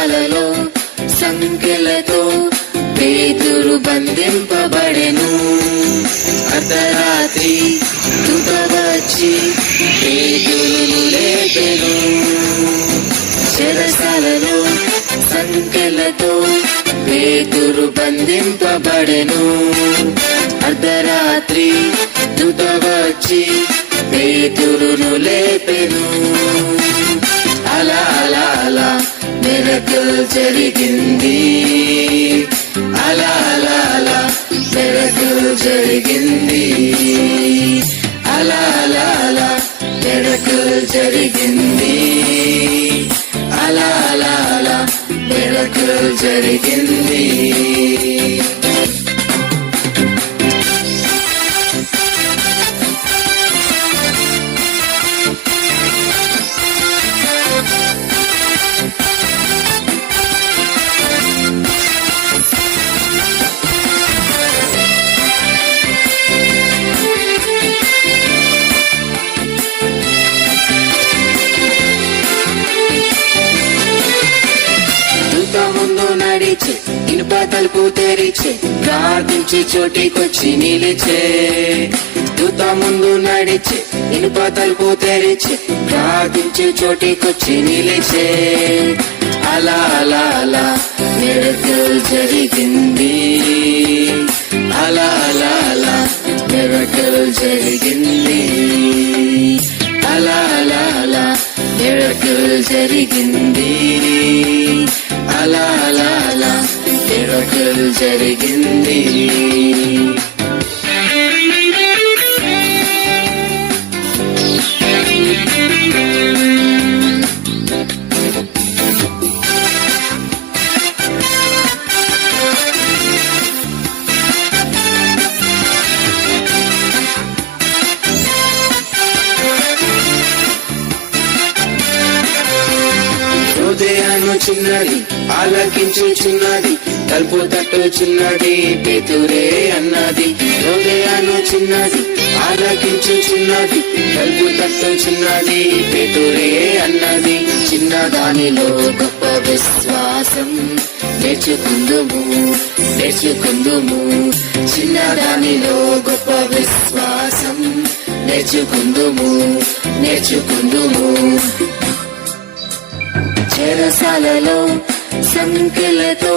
చెరసాలలో సంకెలతో పేతురు బంధింపబడెను. అర్ధరాత్రి దూత వచ్చి పేతురును లేపెను. చెరసాలలో సంకెలతో పేతురు బంధింపబడెను. అర్ధరాత్రి దూత వచ్చి పేతురును లేపెను. అలా అలా అలా మిరకల్ జరిగింది. అలా అలా అలా మిరకల్ జరిగింది. అలా అలా అలా మిరకల్ జరిగింది. అలా అలా అలా మిరకల్ జరిగింది. ఇనుప తలుపు తెరిచే ప్రార్థించి చోటికొచ్చి నిలిచే. దూత ముందు నడిచే ఇనుప తలుపు తెరిచే ప్రార్థించి చోటికొచ్చి నిలిచే. అలా అలా అలా మిరకల్ జరిగింది. అలా అలా అలా మిరకల్ జరిగింది. అలా అలా అలా మిరకల్ జరిగింది. అలా అలా అలా మిరకల్ జరిగింది. హృదయాను చిన్నది ఆలకించుచున్నది, తలుపు తట్టుచున్నది పేతురే అన్నది. హృదయాను చిన్నది ఆలకించుచున్నది, తలుపు తట్టుచున్నది పేతురే అన్నది. చిన్నదానిలో గొప్ప విశ్వాసం నేర్చుకుందుము నేర్చుకుందుము. చిన్నదానిలో గొప్ప విశ్వాసం నేర్చుకుందుము నేర్చుకుందుము. చెరసాలలో సంకెలతో